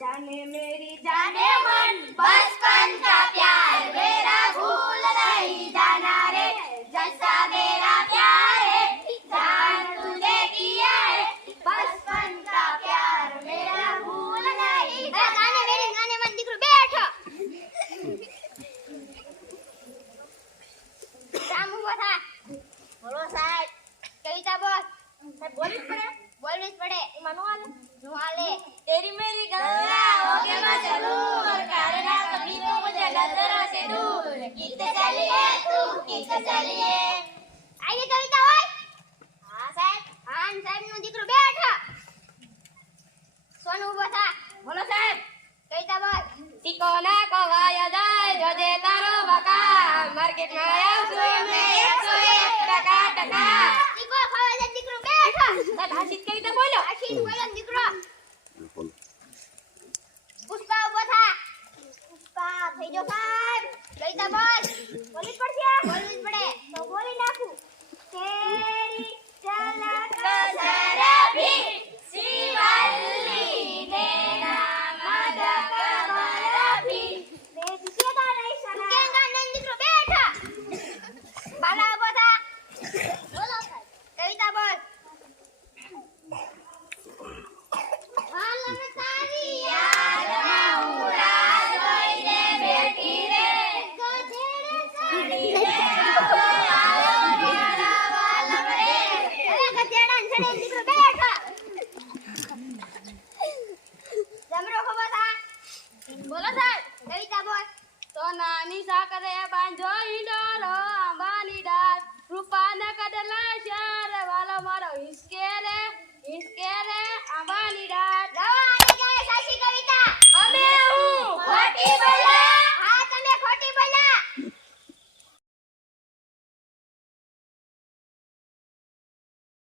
जाने मेरी जाने मन बचपन का प्यार मेरा भूल नहीं जाना रे जैसा मेरा प्यार है जान तुझे किया है बचपन का प्यार मेरा भूल नहीं जाने मेरी जाने मन दिख रो बैठो रामू बता बोलो साहब कविता बोल बोलनी पड़े मनुआले तेरी मेरी गंगा होके मैं चलूं करना कभी तो मुझे नजरों से दूर कितने चलिए तू कितने चलिए आइए कविता होय हां साहब नु દીકરો બેઠા સોનુ ઉભો થા બોલો સાહેબ કવિતા બોલ ટીકો ના કવાય જાય જોજે તારો બકા માર્કેટ માં આવશું એમને 101 ટકા ટીકો ખાવા જાય દીકરો બેઠા સાહેબ હાશિત કવિતા બોલો હાશિત બોલો દીકરો પુષ્પા ઉભો થા પુષ્પા થઈ જો સાહેબ કવિતા બોલ બોલવી પડશે બોલવી પડે તો બોલી નાખું તેરી ઝલક સરભી શિવલ્લી ને નામ કમલભી બે દીકરા રહી સના કેંગા નંદ દીકરો બેઠા બાલા ઉભો થા બોલો સાહેબ કવિતા બોલ હાલને તારી યાદમાં ઉડાડ દઈને બેઠી રે ગધેડે સાડી